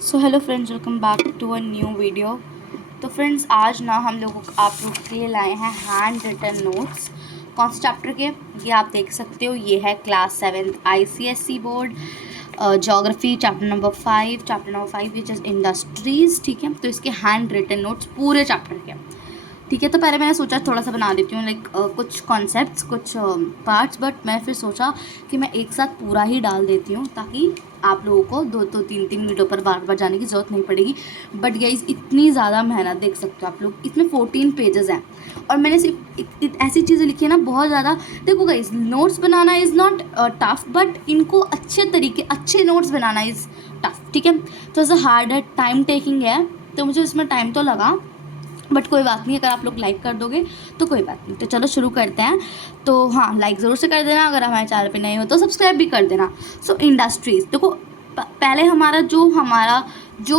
So hello friends, welcome back to a new video. तो friends, आज ना हम लोग आप लोग के लिए लाए हैं हैंड रिटन नोट्स। कौन से चैप्टर के? ये आप देख सकते हो, ये है class 7th ICSE board geography chapter number 5 which is industries. ठीक है, तो इसके हैंड रिटन नोट्स पूरे चैप्टर के। ठीक है, तो पहले मैंने सोचा थोड़ा सा बना देती हूँ लाइक कुछ कॉन्सेप्ट्स, कुछ पार्ट्स, बट मैं फिर सोचा कि मैं एक साथ पूरा ही डाल देती हूँ ताकि आप लोगों को दो तीन वीडियो पर बार बार जाने की ज़रूरत नहीं पड़ेगी। बट गाइस, इतनी ज़्यादा मेहनत देख सकते हो आप लोग, इसमें 14 पेजेस हैं और मैंने सिर्फ ऐसी चीज़ें लिखी है ना बहुत ज़्यादा। देखो guys, notes banana is not tough, but इनको अच्छे नोट्स बनाना इज़ टफ। ठीक है, तो ऐसा हार्ड है, टाइम टेकिंग है, तो मुझे इसमें टाइम तो लगा, बट कोई बात नहीं, अगर आप लोग लाइक कर दोगे तो कोई बात नहीं। तो चलो शुरू करते हैं। तो हाँ, लाइक ज़रूर से कर देना, अगर हमारे चैनल पे नए हो तो सब्सक्राइब भी कर देना। सो इंडस्ट्रीज़, देखो पहले हमारा जो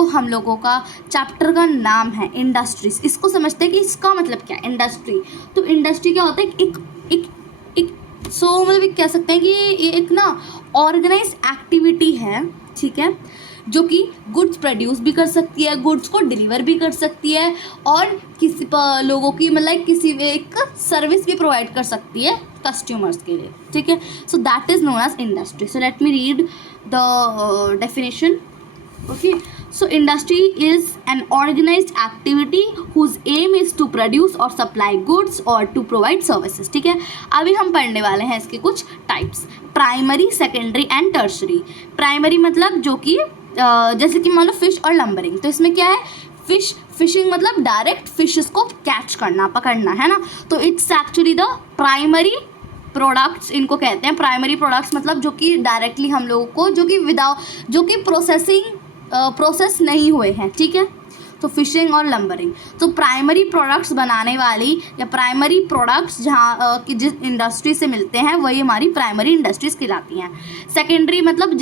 हम लोगों का चैप्टर का नाम है इंडस्ट्रीज़, इसको समझते हैं कि इसका मतलब क्या है इंडस्ट्री। तो इंडस्ट्री क्या होता है? मतलब कह सकते हैं कि ये एक ना ऑर्गेनाइज एक्टिविटी है। ठीक है, जो कि गुड्स प्रोड्यूस भी कर सकती है, गुड्स को डिलीवर भी कर सकती है और किसी लोगों की मतलब किसी एक सर्विस भी प्रोवाइड कर सकती है कस्टमर्स के लिए। ठीक है, so that is known as industry. So let me read the definition. Okay, so industry is an organized activity whose aim is to produce or supply goods or to provide services. ठीक है, अभी हम पढ़ने वाले हैं इसके कुछ types: primary, secondary and tertiary. Primary मतलब जो कि जैसे कि मान लो फिश और लंबरिंग, तो इसमें क्या है? फिशिंग मतलब डायरेक्ट फिशेस को कैच करना, पकड़ना, है ना। तो it's actually the primary products इनको कहते हैं। प्राइमरी प्रोडक्ट्स मतलब जो कि डायरेक्टली हम लोगों को जो कि प्रोसेस नहीं हुए हैं। ठीक है, तो फिशिंग और लंबरिंग। तो प्राइमरी प्रोडक्ट्स बनाने वाली या प्राइमरी प्रोडक्ट्स जहाँ कि जिस इंडस्ट्री से मिलते हैं वही हमारी प्राइमरी इंडस्ट्रीज कहलाती हैं। सेकेंडरी मतलब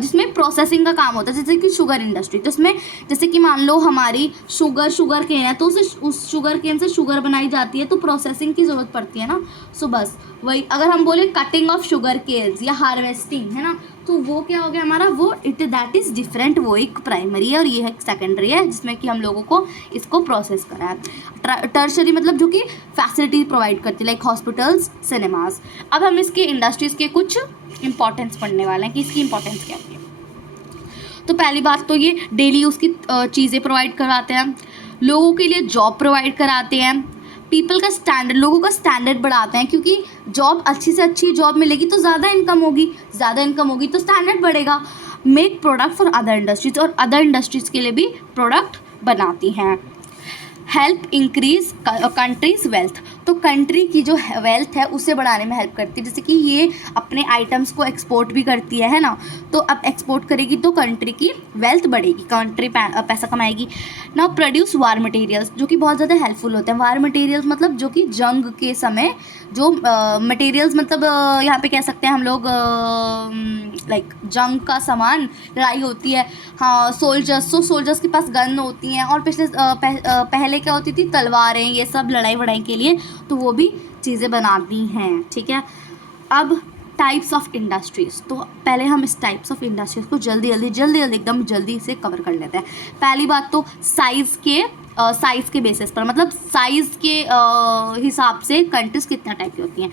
जिसमें प्रोसेसिंग का काम होता है, जैसे कि शुगर इंडस्ट्री, तो उसमें जैसे कि मान लो हमारी शुगर केन है, तो उस शुगर केन से शुगर बनाई जाती है, तो प्रोसेसिंग की ज़रूरत पड़ती है ना। सो बस वही, अगर हम बोले कटिंग ऑफ शुगर केन्स या हार्वेस्टिंग, है ना, तो वो क्या हो गया हमारा, वो दैट इज़ डिफरेंट। वो एक प्राइमरी है और ये है सेकेंडरी है, जिसमें कि हम लोगों को इसको प्रोसेस करा है। टर्शरी मतलब जो कि फैसिलिटी प्रोवाइड करती है, लाइक हॉस्पिटल्स, सिनेमाज। अब हम इसके इंडस्ट्रीज़ के कुछ इंपॉर्टेंस पढ़ने वाले हैं कि इसकी इंपॉर्टेंस क्या होती है। तो पहली बात तो ये डेली यूज़ की चीज़ें प्रोवाइड कराते हैं, लोगों के लिए जॉब प्रोवाइड कराते हैं, पीपल का स्टैंडर्ड, लोगों का स्टैंडर्ड बढ़ाते हैं, क्योंकि जॉब अच्छी से अच्छी जॉब मिलेगी तो ज़्यादा इनकम होगी तो स्टैंडर्ड बढ़ेगा। Make product for other industries, और अदर इंडस्ट्रीज़ के लिए भी प्रोडक्ट बनाती हैं। हेल्प इंक्रीज कंट्रीज वेल्थ, तो कंट्री की जो वेल्थ है उसे बढ़ाने में हेल्प करती है। जैसे कि ये अपने आइटम्स को एक्सपोर्ट भी करती है ना, तो अब एक्सपोर्ट करेगी तो कंट्री की वेल्थ बढ़ेगी, कंट्री पैसा कमाएगी। नाउ प्रोड्यूस वार मटेरियल्स, जो कि बहुत ज़्यादा हेल्पफुल होते हैं। वार मटेरियल्स मतलब जो कि जंग के समय जो मटेरियल्स मतलब यहाँ पे कह सकते हैं हम लोग लाइक जंग का सामान, लड़ाई होती है, हाँ, सोल्जर्स के पास गन होती हैं, और पहले क्या होती थी, तलवारें, ये सब लड़ाई वड़ाई के लिए, तो वो भी चीज़ें बनाती हैं। ठीक है, अब टाइप्स ऑफ इंडस्ट्रीज़, तो पहले हम इस टाइप्स ऑफ इंडस्ट्रीज़ को जल्दी एकदम जल्दी से कवर कर लेते हैं। पहली बात तो साइज़ के बेसिस पर, मतलब साइज़ के हिसाब से कंट्रीज कितना टाइप की होती हैं: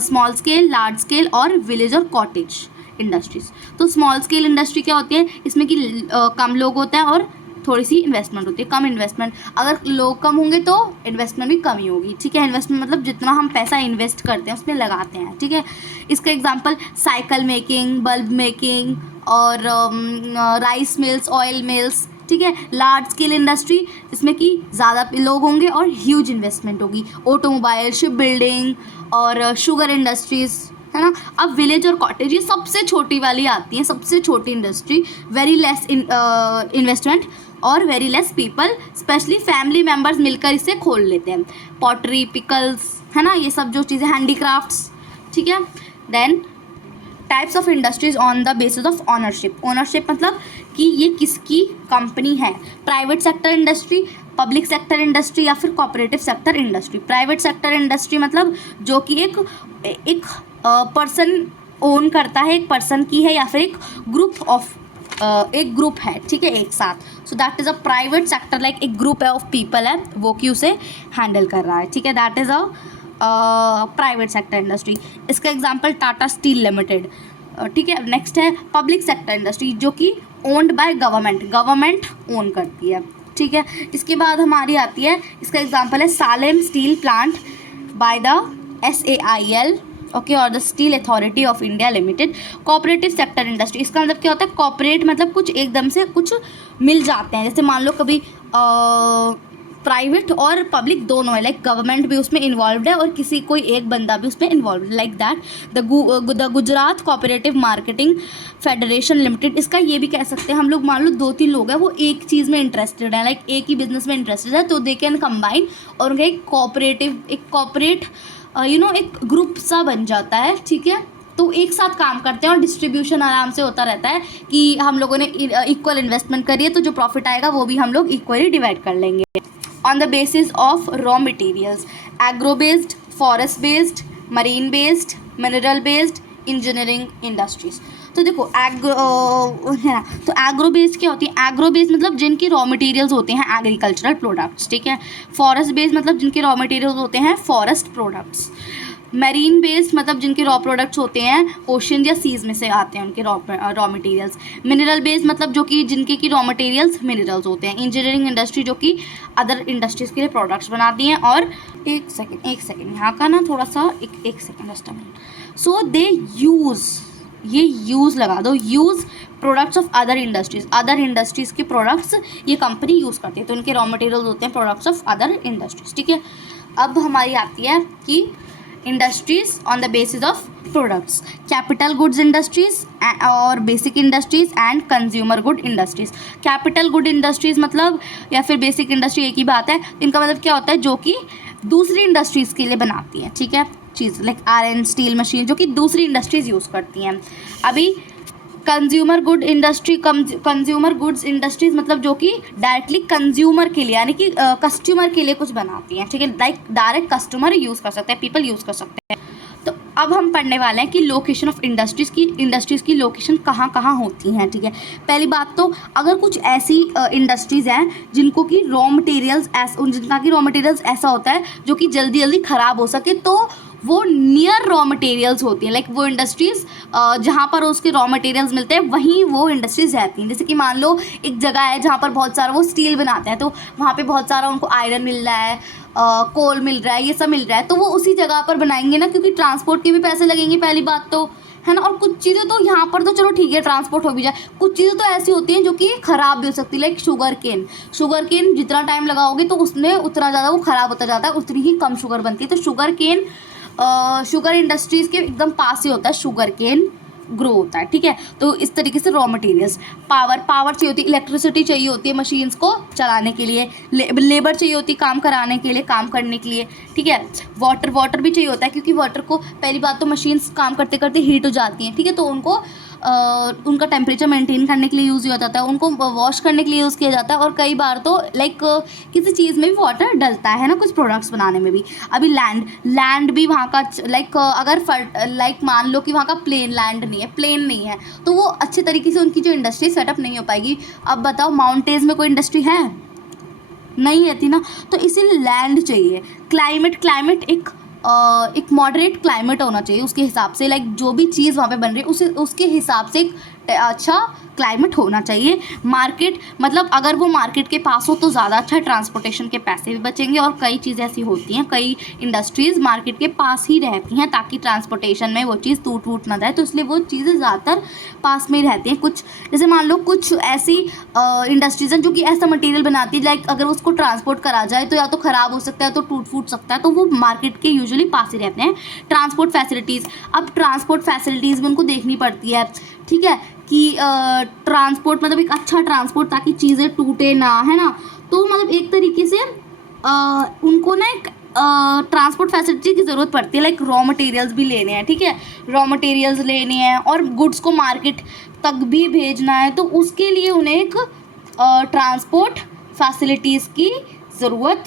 स्मॉल स्केल, लार्ज स्केल और विलेज और कॉटेज इंडस्ट्रीज़। तो स्मॉल स्केल इंडस्ट्री क्या होती है? इसमें कि कम लोग होते हैं और थोड़ी सी इन्वेस्टमेंट होती है, कम इन्वेस्टमेंट। अगर लोग कम होंगे तो इन्वेस्टमेंट भी कम ही होगी। ठीक है, इन्वेस्टमेंट मतलब जितना हम पैसा इन्वेस्ट करते हैं उसमें लगाते हैं। ठीक है, इसका example cycle making, bulb making और राइस मिल्स, ऑयल मिल्स। ठीक है, लार्ज स्केल इंडस्ट्री, इसमें कि ज़्यादा लोग होंगे और ह्यूज इन्वेस्टमेंट होगी, ऑटोमोबाइल, शिप बिल्डिंग और शुगर इंडस्ट्रीज़, है ना। अब विलेज और कॉटेज, ये सबसे छोटी वाली आती है, सबसे छोटी इंडस्ट्री, वेरी लेस इन्वेस्टमेंट और very less people, specially family members मिलकर इसे खोल लेते हैं। पॉटरी, पिकल्स, है ना, ये सब जो चीज़ें, हैंडीक्राफ्ट्स। ठीक है, then types of industries on the basis of ownership मतलब कि ये किसकी कंपनी है। Private sector industry, public sector industry या फिर cooperative sector industry. Private sector industry मतलब जो कि एक पर्सन ओन करता है, एक पर्सन की है या फिर एक ग्रुप ऑफ एक ग्रुप है, ठीक है, एक साथ। सो that is a private sector, like एक ग्रुप है ऑफ पीपल है वो कि उसे हैंडल कर रहा है, ठीक है, that is a private sector industry. इसका एग्जांपल टाटा स्टील लिमिटेड, ठीक है। नेक्स्ट है पब्लिक सेक्टर इंडस्ट्री जो कि ओन्ड बाय गवर्नमेंट ओन करती है, ठीक है। इसके बाद हमारी आती है, इसका एग्जांपल है Salem steel plant by the SAIL, okay, और the steel authority of India limited. Cooperative sector industry, इसका मतलब क्या होता है, कॉपरेट मतलब कुछ एकदम से कुछ मिल जाते हैं, जैसे मान लो कभी प्राइवेट और पब्लिक दोनों है, लाइक गवर्नमेंट भी उसमें इन्वॉल्व है और किसी कोई एक बंदा भी उसमें इन्वॉल्व है, like that the Gujarat cooperative marketing federation limited. इसका ये भी कह सकते हैं हम लोग, मान लो 2-3 लोग हैं वो एक चीज़ में इंटरेस्टेड है, लाइक एक ही बिजनेस में इंटरेस्टेड है, तो दे कैन कंबाइन और उनका एक कॉपरेट एक ग्रुप सा बन जाता है, ठीक है। तो एक साथ काम करते हैं और डिस्ट्रीब्यूशन आराम से होता रहता है कि हम लोगों ने इक्वल इन्वेस्टमेंट करी है, तो जो प्रॉफिट आएगा वो भी हम लोग इक्वली डिवाइड कर लेंगे। On the basis of raw materials, agro based, forest based, marine based, mineral based, engineering industries. तो देखो है ना, तो एग्रो बेस्ड क्या होती है, एग्रो बेस्ड मतलब जिनकी रॉ मटेरियल्स होते हैं एग्रीकल्चरल प्रोडक्ट्स, ठीक है। फॉरेस्ट बेस्ड मतलब जिनके रॉ मटेरियल्स होते हैं फॉरेस्ट प्रोडक्ट्स। मैरीन बेस्ड मतलब जिनके रॉ प्रोडक्ट्स होते हैं ओशन या सीज में से आते हैं उनके रॉ मटेरियल्स। मिनरल बेस्ड मतलब जो कि जिनके की रॉ मटेरियल्स मिनरल्स होते हैं। इंजीनियरिंग इंडस्ट्री जो कि अदर इंडस्ट्रीज़ के लिए प्रोडक्ट्स बनाती हैं। और एक सेकेंड यहाँ का ना थोड़ा सा एक second just a minute. So they use, ये यूज़ लगा दो, use products of other industries के प्रोडक्ट्स ये कंपनी यूज़ करती है, तो उनके रॉ मटेरियल्स होते हैं प्रोडक्ट्स ऑफ अदर इंडस्ट्रीज़, ठीक है। अब हमारी आती है कि industries on the basis of products, capital goods industries और basic industries and consumer good industries. Capital good industries मतलब या फिर बेसिक इंडस्ट्री एक ही बात है, इनका मतलब क्या होता है, जो कि दूसरी इंडस्ट्रीज़ के लिए बनाती है, ठीक है, चीज़ लाइक आयरन स्टील मशीन जो कि दूसरी इंडस्ट्रीज़ यूज़ करती हैं। अभी कंज्यूमर गुड्स इंडस्ट्रीज मतलब जो कि डायरेक्टली कंज्यूमर के लिए यानी कि कस्टमर के लिए कुछ बनाती हैं, ठीक है, लाइक डायरेक्ट कस्टमर यूज़ कर सकते हैं, पीपल यूज़ कर सकते हैं। तो अब हम पढ़ने वाले हैं कि लोकेशन ऑफ इंडस्ट्रीज़ की लोकेशन कहाँ होती हैं, ठीक है। पहली बात तो अगर कुछ ऐसी इंडस्ट्रीज़ हैं जिनका कि रॉ मटेरियल्स ऐसा होता है जो कि जल्दी ख़राब हो सके, तो वो नियर रॉ मटेरियल्स होती हैं, लाइक वो इंडस्ट्रीज़ जहाँ पर उसके रॉ मटेरियल्स मिलते हैं वहीं वो इंडस्ट्रीज़ रहती हैं। जैसे कि मान लो एक जगह है जहाँ पर बहुत सारा वो स्टील बनाते हैं, तो वहाँ पे बहुत सारा उनको आयरन मिल रहा है, कोल मिल रहा है, ये सब मिल रहा है, तो वो उसी जगह पर बनाएंगे ना, क्योंकि ट्रांसपोर्ट के भी पैसे लगेंगे पहली बात तो, है ना। और कुछ चीज़ें तो यहाँ पर तो चलो ठीक है ट्रांसपोर्ट हो भी जाए, कुछ चीज़ें तो ऐसी होती हैं जो कि ख़राब भी हो सकती है, लाइक शुगर केन जितना टाइम लगाओगे तो उसमें उतना ज़्यादा वो ख़राब होता जाता है, उतनी ही कम शुगर बनती है। तो शुगर इंडस्ट्रीज़ के एकदम पास ही होता है शुगर केन ग्रो होता है, ठीक है। तो इस तरीके से रॉ मटेरियल्स, पावर चाहिए होती है, इलेक्ट्रिसिटी चाहिए होती है मशीन्स को चलाने के लिए, लेबर चाहिए होती है काम कराने के लिए, काम करने के लिए, ठीक है। वाटर भी चाहिए होता है, क्योंकि वाटर को पहली बात तो मशीन्स काम करते करते हीट हो जाती हैं, ठीक है, तो उनको उनका टेम्परेचर मेंटेन करने के लिए यूज़ किया जाता है, उनको वॉश करने के लिए यूज़ किया जाता है, और कई बार तो लाइक किसी चीज़ में भी वाटर डलता है ना, कुछ प्रोडक्ट्स बनाने में भी। अभी लैंड भी वहाँ का लाइक अगर लाइक मान लो कि वहाँ का प्लेन नहीं है तो वो अच्छे तरीके से उनकी जो इंडस्ट्री सेटअप नहीं हो पाएगी। अब बताओ माउंटेन्स में कोई इंडस्ट्री है नहीं रहती ना, तो इसीलिए लैंड चाहिए। क्लाइमेट एक मॉडरेट क्लाइमेट होना चाहिए उसके हिसाब से, लाइक जो भी चीज़ वहाँ पे बन रही है उसके हिसाब से एक अच्छा क्लाइमेट होना चाहिए। मार्केट मतलब अगर वो मार्केट के पास हो तो ज़्यादा अच्छा, ट्रांसपोर्टेशन के पैसे भी बचेंगे। और कई चीज़ें ऐसी होती हैं, कई इंडस्ट्रीज़ मार्केट के पास ही रहती हैं ताकि ट्रांसपोर्टेशन में वो चीज़ टूट ना जाए, तो इसलिए वो चीज़ें ज़्यादातर पास में ही रहती हैं। कुछ जैसे मान लो कुछ ऐसी इंडस्ट्रीज़ हैं जो कि ऐसा मटेरियल बनाती है, लाइक अगर उसको ट्रांसपोर्ट करा जाए तो या तो ख़राब हो सकता है तो टूट सकता है, तो वो मार्केट के यूजुअली पास ही रहते हैं। ट्रांसपोर्ट फैसिलिटीज़, अब ट्रांसपोर्ट फैसिलिटीज़ भी उनको देखनी पड़ती है, ठीक है, कि ट्रांसपोर्ट मतलब एक अच्छा ट्रांसपोर्ट ताकि चीज़ें टूटे ना, है ना। तो मतलब एक तरीके से उनको ना एक ट्रांसपोर्ट फैसिलिटी की ज़रूरत पड़ती है, लाइक रॉ मटेरियल्स भी लेने हैं, ठीक है, रॉ मटेरियल्स लेने हैं और गुड्स को मार्केट तक भी भेजना है, तो उसके लिए उन्हें एक ट्रांसपोर्ट फैसिलिटीज़ की ज़रूरत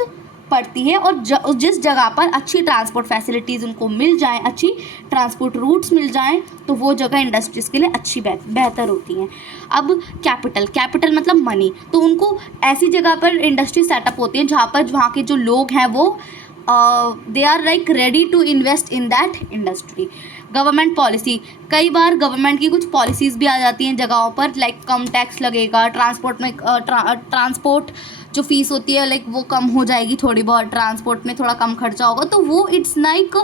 पड़ती है, और जिस जगह पर अच्छी ट्रांसपोर्ट फैसिलिटीज़ उनको मिल जाएं, अच्छी ट्रांसपोर्ट रूट्स मिल जाएं, तो वो जगह इंडस्ट्रीज़ के लिए अच्छी बेहतर होती हैं। अब कैपिटल मतलब मनी, तो उनको ऐसी जगह पर इंडस्ट्री सेटअप होती है जहाँ पर वहाँ के जो लोग हैं वो they are like ready to invest in that industry. Government policy, कई बार गवर्नमेंट की कुछ पॉलिसीज़ भी आ जाती हैं जगहों पर, लाइक कम टैक्स लगेगा, ट्रांसपोर्ट में ट्रांसपोर्ट जो फीस होती है लाइक वो कम हो जाएगी, थोड़ी बहुत ट्रांसपोर्ट में थोड़ा कम खर्चा होगा, तो वो इट्स लाइक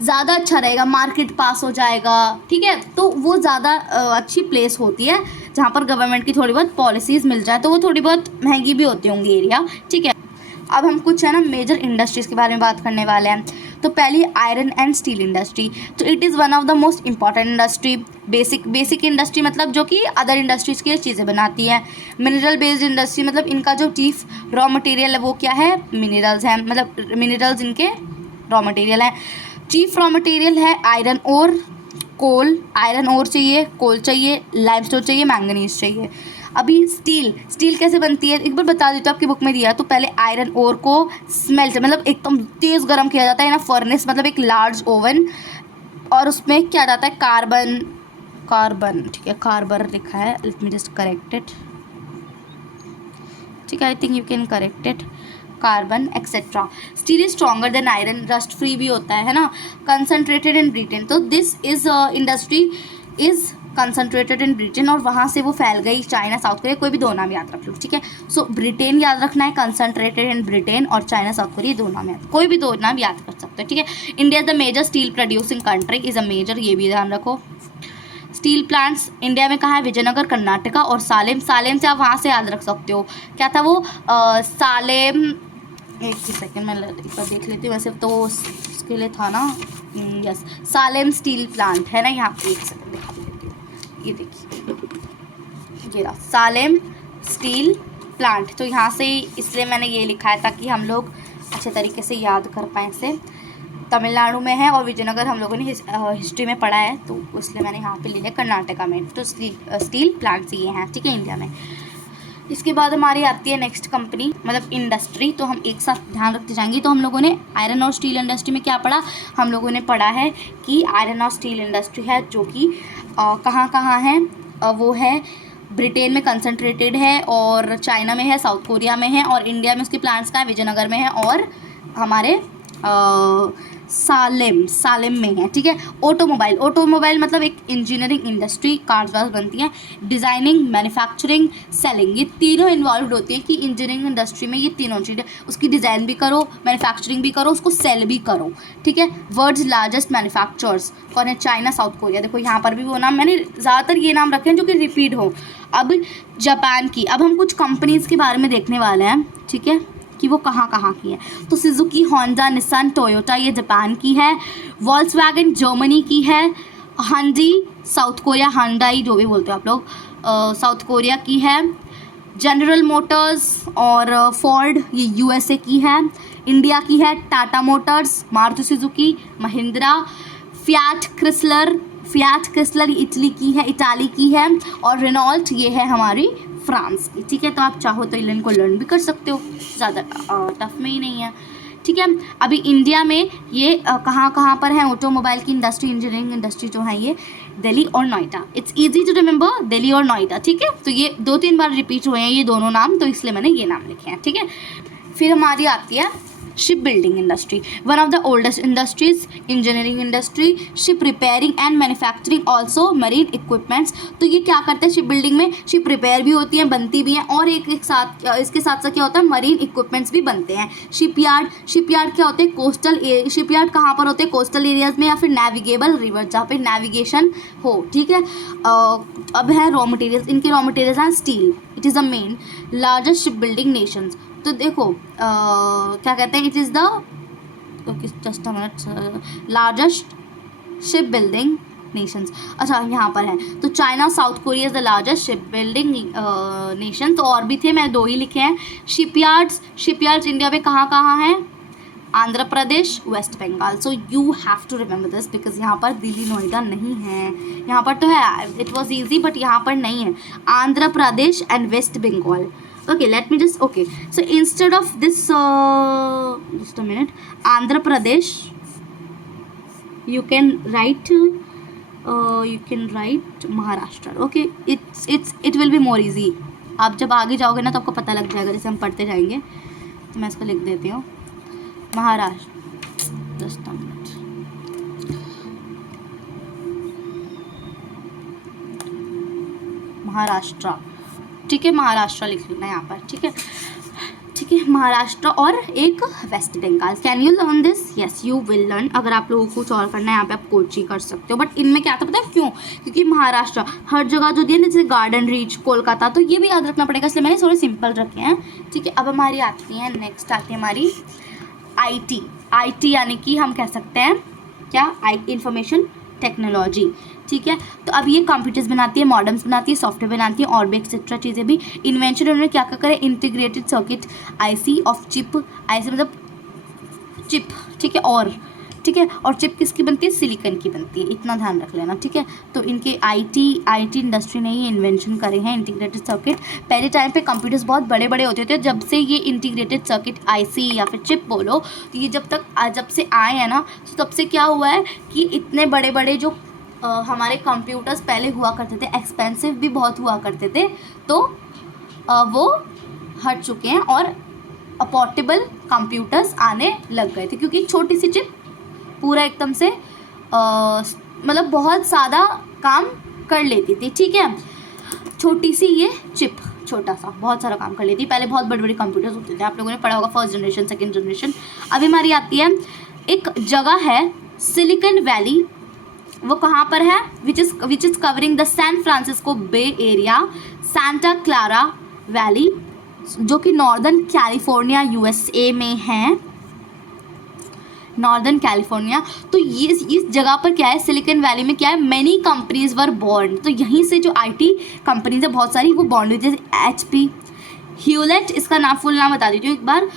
ज़्यादा अच्छा रहेगा, मार्केट पास हो जाएगा, ठीक है। तो वो ज़्यादा अच्छी प्लेस होती है जहाँ पर गवर्नमेंट की थोड़ी बहुत पॉलिसीज़ मिल जाए, तो वो थोड़ी बहुत महंगी भी होती होंगी एरिया, ठीक है। अब हम कुछ है ना मेजर इंडस्ट्रीज़ के बारे में बात करने वाले हैं। तो पहली आयरन एंड स्टील इंडस्ट्री, तो it is one of the most important industry. Basic industry मतलब जो कि अदर इंडस्ट्रीज़ की चीज़ें बनाती है। मिनरल बेस्ड इंडस्ट्री मतलब इनका जो चीफ रॉ मटेरियल है वो क्या है, मिनरल्स हैं, मतलब मिनरल्स इनके रॉ मटेरियल हैं। चीफ रॉ मटेरियल है आयरन और कोल, आयरन और चाहिए, कोल चाहिए, लाइमस्टोन चाहिए, मैंगनीज चाहिए। अभी स्टील कैसे बनती है एक बार बता देता हूँ, आपकी बुक में दिया। तो पहले आयरन ओर को स्मेल्ट मतलब एकदम तेज़ गर्म किया जाता है ना, फर्नेस मतलब एक लार्ज ओवन, और उसमें क्या जाता है कार्बन, ठीक है, कार्बन लिखा है, let me just correct it, ठीक है, I think you can correct it, carbon etcetera. Steel is stronger than iron, rust free भी होता है ना। कंसनट्रेटेड इन ब्रिटेन, तो this is industry is concentrated in Britain, और वहाँ से वो फैल गई चाइना, साउथ कोरिया, कोई भी दो नाम याद रख लो, ठीक है। सो ब्रिटेन याद रखना है, कंसनट्रेटेड इन ब्रिटेन, और चाइना साउथ कोरिया दो नाम याद, कोई भी दो नाम याद कर सकते हो, ठीक है। India the major steel producing country is a major, ये भी ध्यान रखो। स्टील प्लांट्स इंडिया में कहाँ है, विजयनगर कर्नाटका, और सालेम से आप वहाँ से याद रख सकते हो, क्या था वो सालेम, एक ही सेकेंड मैं एक बार देख लेती हूँ, वैसे तो उसके लिए था ना, यस, सालेम स्टील प्लांट है ना यहाँ पे, एक सेकेंड दिखा देती हूँ, ये देखिए, ये रहा सालेम स्टील प्लांट। तो यहाँ से इसलिए मैंने ये लिखा है ताकि हम लोग अच्छे तरीके से याद कर पाएँ इसे। तमिलनाडु में है, और विजयनगर हम लोगों ने हिस्ट्री में पढ़ा है, तो इसलिए मैंने यहाँ पे ले लिया कर्नाटका में। तो स्टील प्लांट्स ये हैं, ठीक है, इंडिया में। इसके बाद हमारी आती है नेक्स्ट कंपनी मतलब इंडस्ट्री, तो हम एक साथ ध्यान रखते जाएंगे। तो हम लोगों ने आयरन और स्टील इंडस्ट्री में क्या पढ़ा, हम लोगों ने पढ़ा है कि आयरन और स्टील इंडस्ट्री है जो कि कहाँ है, वो है ब्रिटेन में कंसंट्रेटेड है, और चाइना में है, साउथ कोरिया में है, और इंडिया में उसके प्लांट्स का है, विजयनगर में है, और हमारे सालेम में है, ठीक है। ऑटोमोबाइल मतलब एक इंजीनियरिंग इंडस्ट्री, कार्स वार्स बनती हैं, डिज़ाइनिंग, मैन्युफैक्चरिंग, सेलिंग, ये तीनों इन्वॉल्व होती हैं कि इंजीनियरिंग इंडस्ट्री में ये तीनों चीज़ें, उसकी डिज़ाइन भी करो, मैन्युफैक्चरिंग भी करो, उसको सेल भी करो, ठीक है। वर्ल्ड्स लार्जेस्ट मैन्युफैक्चरर्स कौन है, चाइना, साउथ कोरिया। देखो यहाँ पर भी वो नाम मैंने ज़्यादातर ये नाम रखे हैं जो कि रिपीट हो। अब जापान की, अब हम कुछ कंपनीज़ के बारे में देखने वाले हैं, ठीक है, कि वो कहाँ की है। तो सुजुकी, होंडा, निसान, टोयोटा ये जापान की है, वॉल्क्सवैगन जर्मनी की है, हांडी साउथ कोरिया, हांडाई जो भी बोलते हो आप लोग, साउथ कोरिया की है, जनरल मोटर्स और फोर्ड ये यूएसए की है, इंडिया की है Tata Motors, Maruti Suzuki, Mahindra, Fiat Chrysler Italy की है, और रेनॉल्ट ये है हमारी फ्रांस की, ठीक है। तो आप चाहो तो इनको लर्न भी कर सकते हो, ज़्यादा टफ में ही नहीं है, ठीक है। अभी इंडिया में ये कहाँ पर है ऑटोमोबाइल की इंडस्ट्री, इंजीनियरिंग इंडस्ट्री जो है ये दिल्ली और Noida. It's easy to remember, Delhi और नोएडा, ठीक है। तो ये 2-3 बार रिपीट हुए हैं ये दोनों नाम, तो इसलिए मैंने ये नाम लिखे हैं, ठीक है। फिर हमारी आती है ship building industry, one of the oldest industries, engineering industry, ship repairing and manufacturing, also marine equipments. तो ये क्या करते हैं शिप बिल्डिंग में, शिप रिपेयर भी होती हैं, बनती भी हैं, और एक साथ इसके साथ क्या होता है, मरीन इक्विपमेंट्स भी बनते हैं। शिपयार्ड क्या होते हैं, कोस्टल शिपयार्ड कहाँ पर होते हैं, कोस्टल एरियाज में, या फिर नेविगेबल रिवर जहाँ पे नेविगेशन हो, ठीक है। अब है रॉ मटेरियल्स, इनके रॉ मटेरियल्स हैं steel, it is the main largest ship building Nations. तो देखो क्या कहते हैं, it is the just a minute, largest ship building Nations. अच्छा यहाँ पर है, तो China, South Korea is the largest ship building nation. तो और भी थे, मैं 2 ही लिखे हैं। शिपयार्ड्स इंडिया में कहाँ हैं, Andhra Pradesh, West Bengal. So you have to remember this because यहाँ पर दिल्ली नोएडा नहीं है, यहाँ पर तो है, इट वॉज ईजी बट यहाँ पर नहीं है। Andhra Pradesh and West Bengal, Okay, let me just, okay, so instead of this just a minute, Andhra Pradesh, you can write Maharashtra. Okay, it will be more easy. आप जब आगे जाओगे ना तो आपको पता लग जाएगा, जैसे हम पढ़ते जाएंगे। तो मैं इसको लिख देती हूँ Maharashtra, just a minute, Maharashtra, ठीक है, महाराष्ट्र लिख लेना यहाँ पर, ठीक है, ठीक है, महाराष्ट्र और एक West Bengal. Can you learn this? Yes you will learn. अगर आप लोगों को कुछ और करना है यहाँ पे आप कोची कर सकते हो, बट इनमें क्या था पता है क्यों? क्योंकि महाराष्ट्र हर जगह जो दिए ना, जैसे गार्डन रीच, कोलकाता, तो ये भी याद रखना पड़ेगा, इसलिए मैंने थोड़े सिंपल रखे हैं, ठीक है। अब हमारी आती है, नेक्स्ट आती है हमारी IT। IT यानी कि हम कह सकते हैं क्या, इंफॉर्मेशन टेक्नोलॉजी, ठीक है। तो अब ये कंप्यूटर्स बनाती है, मॉडेम्स बनाती है, सॉफ्टवेयर बनाती है और भी एक्सेट्रा चीज़ें भी। इन्वेंशन उन्होंने क्या क्या करे, integrated circuit, IC of chip, IC मतलब चिप, ठीक है, और ठीक है, और चिप किसकी बनती है, सिलिकॉन की बनती है, इतना ध्यान रख लेना, ठीक है। तो इनके IT इंडस्ट्री ने ही इन्वेंशन करे हैं इंटीग्रेटेड सर्किट। पहले टाइम पे कंप्यूटर्स बहुत बड़े बड़े होते थे, जब से ये इंटीग्रेटेड सर्किट IC या फिर चिप बोलो, तो ये जब से आए हैं ना, तो तब से क्या हुआ है कि इतने बड़े बड़े जो हमारे कंप्यूटर्स पहले हुआ करते थे, एक्सपेंसिव भी बहुत हुआ करते थे, तो वो हट चुके हैं और पोर्टेबल कंप्यूटर्स आने लग गए थे, क्योंकि छोटी सी चिप पूरा एकदम से मतलब बहुत ज़्यादा काम कर लेती थी, ठीक है। छोटी सी ये चिप छोटा सा बहुत सारा काम कर लेती थी। पहले बहुत बड़े बड़े कंप्यूटर्स होते थे, आप लोगों ने पढ़ा होगा, फर्स्ट जनरेशन, सेकेंड जनरेशन। अभी हमारी आती है एक जगह है सिलिकॉन वैली, वो कहाँ पर है, which is covering the San Francisco Bay area, Santa Clara Valley, जो कि नॉर्दर्न कैलिफोर्निया USA में है, नॉर्दर्न कैलिफोर्निया। तो ये इस जगह पर क्या है, सिलिकॉन वैली में क्या है, मैनी कंपनीज वर बॉर्न। तो यहीं से जो IT कंपनीज है बहुत सारी वो बॉर्न हुई, जैसे HP, ह्यूलेट, इसका फुल नाम बता दीजिए एक बार,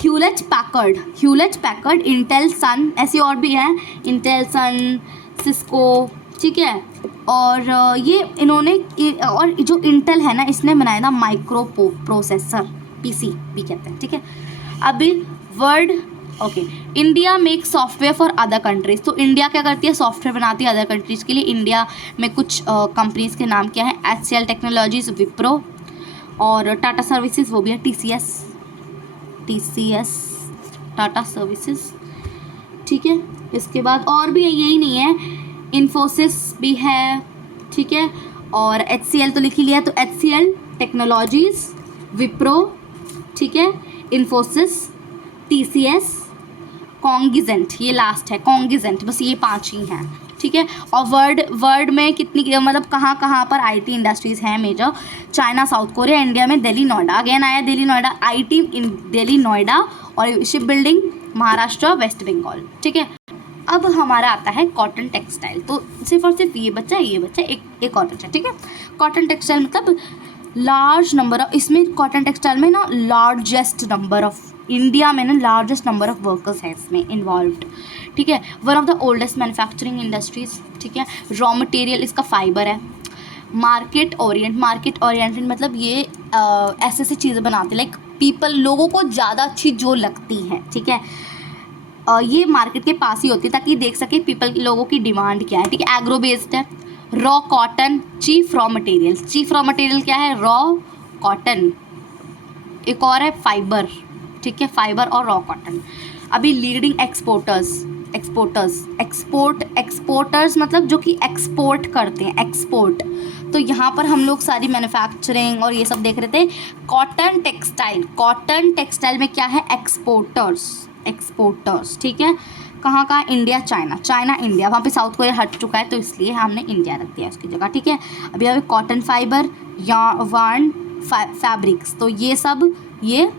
ह्यूलेट पैकर्ड, इंटेल, सन, ऐसी और भी हैं, इंटेल, सन, सिस्को, ठीक है। और ये इन्होंने, और जो इंटेल है ना, इसने बनाया था माइक्रो प्रोसेसर, PC भी कहते हैं, ठीक है। अभी word, okay, India make software for other countries. तो इंडिया क्या करती है, सॉफ्टवेयर बनाती है अदर कंट्रीज के लिए। इंडिया में कुछ कंपनीज के नाम क्या है, HCL टेक्नोलॉजीज, विप्रो, और टाटा सर्विसेज, वो भी है TCS टाटा सर्विसेज, ठीक है। इसके बाद और भी है, यही नहीं है, इन्फोसिस भी है, ठीक है, और HCL तो लिख ही लिया, तो HCL टेक्नोलॉजीज, विप्रो, ठीक है, इन्फोसिस, TCS, कॉन्गिजेंट, ये लास्ट है कॉन्गिजेंट, बस ये 5 ही हैं, ठीक है। और वर्ल्ड में कितनी, मतलब कहाँ कहाँ पर IT इंडस्ट्रीज़ हैं major, China, South Korea, India में दिल्ली नोएडा, अगेन आया दिल्ली नोएडा, IT इन दिल्ली नोएडा, और ship building Maharashtra, West Bengal, ठीक है। अब हमारा आता है कॉटन टेक्सटाइल। तो सिर्फ और सिर्फ ये बच्चा एक कॉटन है, ठीक है। कॉटन टेक्सटाइल मतलब लार्ज नंबर ऑफ, इसमें कॉटन टेक्सटाइल में ना लार्जेस्ट नंबर ऑफ, इंडिया में ना लार्जेस्ट नंबर ऑफ वर्कर्स हैं इसमें इन्वॉल्व्ड, ठीक है। One of the oldest manufacturing industries, ठीक है। रॉ मटेरियल इसका फाइबर है। मार्केट ओरिएंटेड मतलब ये ऐसे ऐसी चीज़ें बनाते, लाइक पीपल, लोगों को ज़्यादा अच्छी जो लगती हैं, ठीक है, ये मार्केट के पास ही होती है, ताकि देख सके पीपल, लोगों की डिमांड क्या है, ठीक है। एग्रो बेस्ड है। Raw cotton, chief raw material क्या है, रॉ कॉटन, एक और है फाइबर, ठीक है, फाइबर और रॉ कॉटन। अभी लीडिंग एक्सपोर्टर्स मतलब जो कि एक्सपोर्ट करते हैं, एक्सपोर्ट। तो यहाँ पर हम लोग सारी मैन्युफैक्चरिंग और ये सब देख रहे थे। कॉटन टेक्सटाइल में क्या है, एक्सपोर्टर्स, ठीक है। कहाँ कहाँ, इंडिया, चाइना इंडिया, वहाँ पे साउथ कोरिया हट चुका है, तो इसलिए हमने इंडिया रख दिया उसकी जगह, ठीक है। अभी अभी कॉटन फाइबर, यार्न, फैब्रिक्स, तो ये सब ये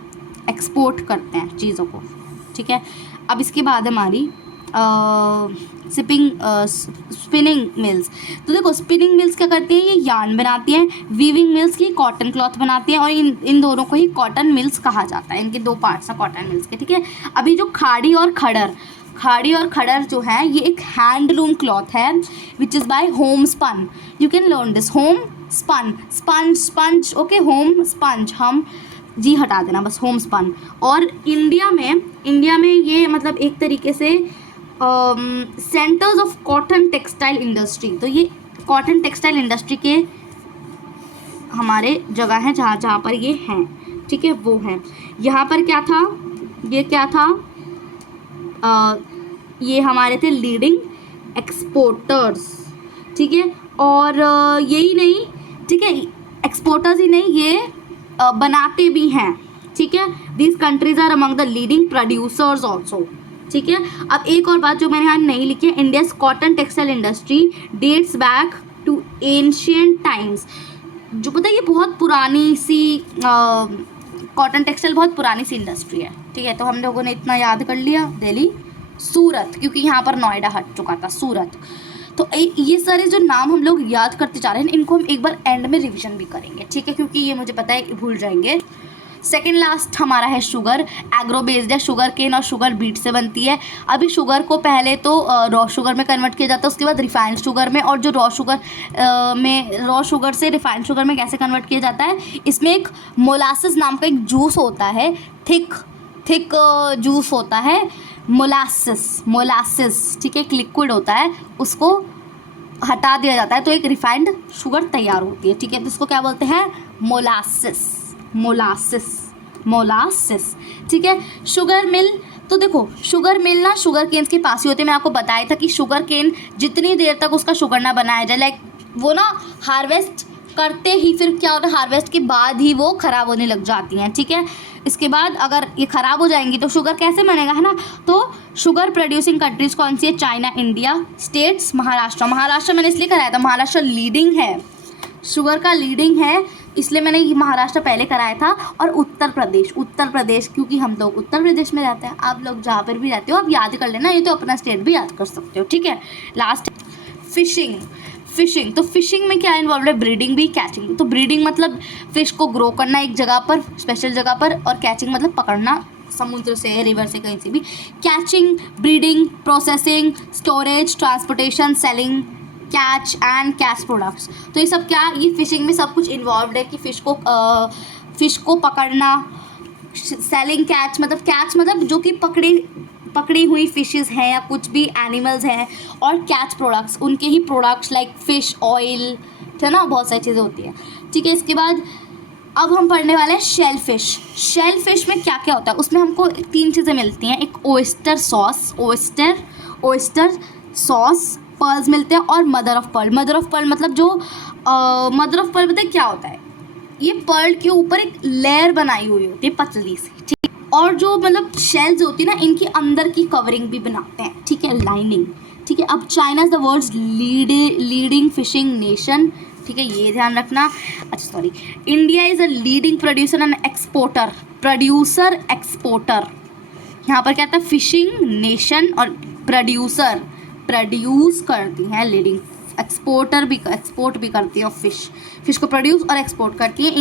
एक्सपोर्ट करते हैं चीज़ों को, ठीक है। अब इसके बाद हमारी स्पिनिंग मिल्स। तो देखो स्पिनिंग मिल्स क्या करती हैं, ये यार्न बनाती हैं। वीविंग मिल्स की कॉटन क्लॉथ बनाती हैं, और इन दोनों को ही कॉटन मिल्स कहा जाता है। इनके 2 पार्ट्स हैं कॉटन मिल्स के, ठीक है। अभी जो खाड़ी और खड़र जो है, ये एक हैंडलूम क्लॉथ है, which is by home spun. You can learn this, home sponge, okay, home sponge, हम जी हटा देना बस, होमस्पन। और इंडिया में ये मतलब एक तरीके से centres of cotton textile industry, तो ये कॉटन टेक्सटाइल इंडस्ट्री के हमारे जगह हैं जहाँ जहाँ पर ये हैं, ठीक है, वो हैं। यहाँ पर क्या था, ये क्या था, ये हमारे थे लीडिंग एक्सपोर्टर्स, ठीक है। और यही नहीं, ठीक है, एक्सपोर्टर्स ही नहीं, ये बनाते भी हैं, ठीक है। These countries are among the leading producers also, ठीक है। अब एक और बात जो मैंने यहाँ नहीं लिखी है, India's cotton textile industry dates back to ancient times. जो पता है ये बहुत पुरानी सी कॉटन टेक्सटाइल बहुत पुरानी सी इंडस्ट्री है, ठीक है। तो हम लोगों ने इतना याद कर लिया, दिल्ली, सूरत, क्योंकि यहाँ पर नोएडा हट चुका था, सूरत। तो ये सारे जो नाम हम लोग याद करते जा रहे हैं, इनको हम एक बार एंड में रिवीजन भी करेंगे, ठीक है, क्योंकि ये मुझे पता है भूल जाएंगे। सेकेंड लास्ट हमारा है शुगर, एग्रो बेस्ड है, शुगर केन और शुगर बीट से बनती है। अभी शुगर को पहले तो रॉ शुगर में कन्वर्ट किया जाता है, उसके बाद रिफाइंड शुगर में, और जो रॉ शुगर से रिफाइंड शुगर में कैसे कन्वर्ट किया जाता है, इसमें एक मोलासिस नाम का एक जूस होता है, थिक जूस होता है, मोलासिस, ठीक है, एक लिक्विड होता है, उसको हटा दिया जाता है तो एक रिफाइंड शुगर तैयार होती है, ठीक है। तो इसको क्या बोलते हैं, मोलासिस, ठीक है। शुगर मिल, तो देखो शुगर मिल ना शुगर केन के पास ही होते हैं। मैं आपको बताया था कि शुगर केन जितनी देर तक उसका शुगर ना बनाया जाए, लाइक वो ना हार्वेस्ट करते ही फिर क्या होता है, हार्वेस्ट के बाद ही वो ख़राब होने लग जाती हैं, ठीक है। इसके बाद अगर ये ख़राब हो जाएंगी तो शुगर कैसे बनेगा, है ना। तो शुगर प्रोड्यूसिंग कंट्रीज़ कौन सी है, चाइना, इंडिया, स्टेट्स, महाराष्ट्र मैंने इसलिए कराया था, महाराष्ट्र लीडिंग है, शुगर का लीडिंग है, इसलिए मैंने ये महाराष्ट्र पहले कराया था। और उत्तर प्रदेश क्योंकि हम लोग उत्तर प्रदेश में रहते हैं, आप लोग जहाँ पर भी रहते हो आप याद कर लेना, ये तो अपना स्टेट भी याद कर सकते हो, ठीक है। लास्ट फिशिंग, तो फिशिंग में क्या इन्वॉल्व है, ब्रीडिंग भी, कैचिंग। तो ब्रीडिंग मतलब फिश को ग्रो करना एक जगह पर, स्पेशल जगह पर, और कैचिंग मतलब पकड़ना समुद्र से, रिवर से, कहीं से भी। Catching, breeding, processing, storage, transportation, selling, catch and catch products. तो ये सब क्या, ये फिशिंग में सब कुछ इन्वॉल्व है कि फिश को पकड़ना, सेलिंग, कैच मतलब जो कि पकड़ी हुई फिशेस हैं या कुछ भी एनिमल्स हैं, और कैच प्रोडक्ट्स, उनके ही प्रोडक्ट्स लाइक फ़िश ऑयल, है ना, बहुत सारी चीज़ें होती हैं, ठीक है। इसके बाद अब हम पढ़ने वाले हैं शेल फिश में क्या क्या होता है। उसमें हमको 3 चीज़ें मिलती हैं, एक ओयस्टर सॉस, पर्ल्स मिलते हैं, और मदर ऑफ पर्ल मतलब जो मदर ऑफ पर्ल पता है क्या होता है, ये पर्ल के ऊपर एक लेयर बनाई हुई होती है पतली सी, ठीक है। और जो मतलब शेल्स होती है ना, इनकी अंदर की कवरिंग भी बनाते हैं, ठीक है, लाइनिंग, ठीक है। अब China is the world's leading fishing nation, ठीक है, ये ध्यान रखना। अच्छा sorry, India is a leading producer and exporter, यहाँ पर क्या था, फिशिंग नेशन और प्रोड्यूस करती हैं, लीडिंग, एक्सपोर्ट भी करती है, और फिश को प्रोड्यूस और एक्सपोर्ट करती है।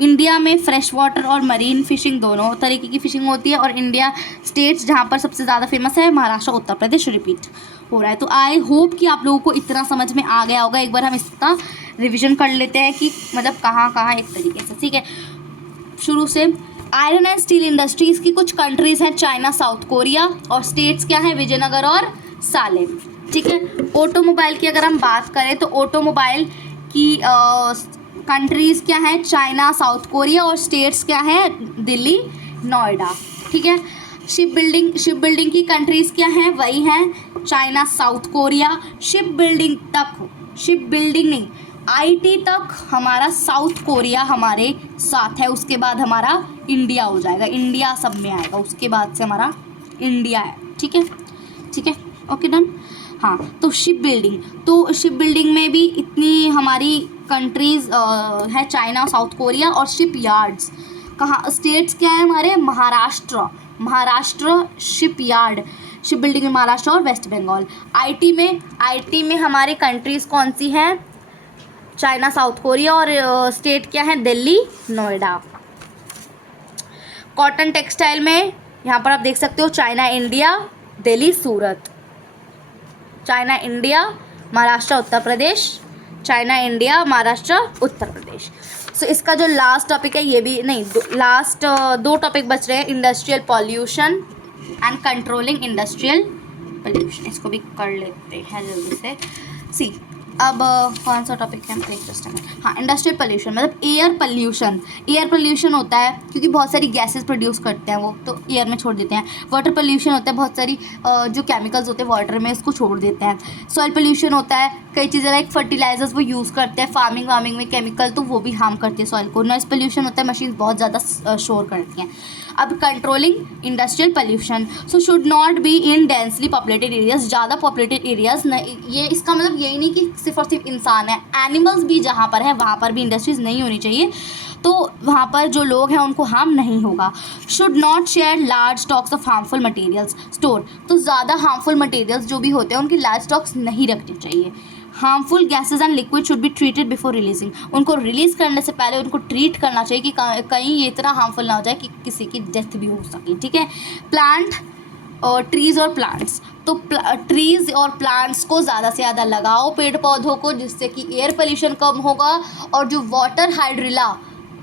इंडिया में फ्रेश वाटर और मरीन फिशिंग दोनों तरीके की फिशिंग होती है। और इंडिया स्टेट्स जहाँ पर सबसे ज़्यादा फेमस है, महाराष्ट्र, उत्तर प्रदेश, रिपीट हो रहा है। तो आई होप कि आप लोगों को इतना समझ में आ गया होगा। एक बार हम इसका रिविजन कर लेते हैं कि मतलब कहाँ एक तरीके से, ठीक है। शुरू से आयरन एंड स्टील इंडस्ट्री, इसकी कुछ कंट्रीज़ हैं, चाइना, साउथ कोरिया, और स्टेट्स क्या है, विजयनगर और सालेम, ठीक है। ऑटोमोबाइल की अगर हम बात करें तो ऑटोमोबाइल की कंट्रीज़ क्या हैं, चाइना, साउथ कोरिया, और स्टेट्स क्या हैं, दिल्ली, नोएडा, ठीक है। शिप बिल्डिंग की कंट्रीज़ क्या हैं, वही हैं China, South Korea. Ship building नहीं, IT तक हमारा साउथ कोरिया हमारे साथ है, उसके बाद हमारा इंडिया हो जाएगा, इंडिया सब में आएगा, उसके बाद से हमारा इंडिया है, ठीक है, ओके डन। हाँ, तो शिप बिल्डिंग में भी इतनी हमारी कंट्रीज़ है, चाइना, साउथ कोरिया, और शिप यार्ड्स कहाँ, स्टेट्स क्या है हमारे, महाराष्ट्र शिप बिल्डिंग में महाराष्ट्र और वेस्ट बंगाल। IT में हमारी कंट्रीज़ कौन सी हैं, चाइना, साउथ कोरिया, और स्टेट क्या है, दिल्ली, नोएडा। कॉटन टेक्सटाइल में यहाँ पर आप देख सकते हो, चाइना, इंडिया, दिल्ली, सूरत, China, India, Maharashtra, Uttar Pradesh, China, India, Maharashtra, Uttar Pradesh. सो इसका जो लास्ट टॉपिक है ये भी नहीं, लास्ट 2 टॉपिक बच रहे हैं, industrial pollution and controlling industrial pollution. इसको भी कर लेते हैं जल्दी से। सी अब कौन सा टॉपिक है, जस्ट हाँ, इंडस्ट्रियल पोल्यूशन मतलब एयर पोल्यूशन। एयर पोल्यूशन होता है क्योंकि बहुत सारी गैसेस प्रोड्यूस करते हैं वो, तो एयर में छोड़ देते हैं। वाटर पोल्यूशन होता है, बहुत सारी जो केमिकल्स होते हैं वाटर में इसको छोड़ देते हैं। सॉइल पोल्यूशन होता है, कई चीज़ें लाइक फर्टिलाइजर्स वो यूज़ करते हैं फार्मिंग में केमिकल, तो वो भी हार्म करते हैं सॉइल को। नॉइस पोल्यूशन होता है, मशीन बहुत ज़्यादा शोर करती हैं। अब controlling industrial pollution, so should not be in densely populated areas, ज़्यादा पॉपुलेटेड एरियाज नहीं। ये इसका मतलब यही नहीं कि सिर्फ और सिर्फ इंसान है, एनिमल्स भी जहाँ पर है वहाँ पर भी इंडस्ट्रीज नहीं होनी चाहिए, तो वहाँ पर जो लोग हैं उनको हार्म नहीं होगा। Should not share large stocks of harmful materials store, तो ज़्यादा हार्मफुल मटेरियल्स जो भी होते हैं उनकी लार्ज स्टॉक्स नहीं रखनी चाहिए। Harmful gases and liquid should be treated before releasing, उनको रिलीज़ करने से पहले उनको ट्रीट करना चाहिए कि कहीं ये इतना हार्मफुल ना हो जाए कि किसी की डेथ भी हो सके, ठीक है। प्लांट और ट्रीज़ और प्लांट्स, तो ट्रीज़ और प्लांट्स को ज़्यादा से ज़्यादा लगाओ, पेड़ पौधों को, जिससे कि एयर पोल्यूशन कम होगा। और जो वाटर हाइड्रिला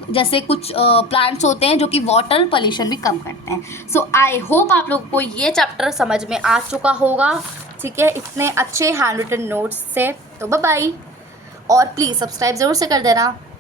जैसे कुछ प्लांट्स होते हैं जो कि वाटर पोल्यूशन भी कम करते हैं। सो आई होप आप लोगों को ये चैप्टर समझ में आ चुका होगा, ठीक है, इतने अच्छे हैंड रिटन नोट्स से। तो बाय बाय, और प्लीज़ सब्सक्राइब ज़रूर से कर देना।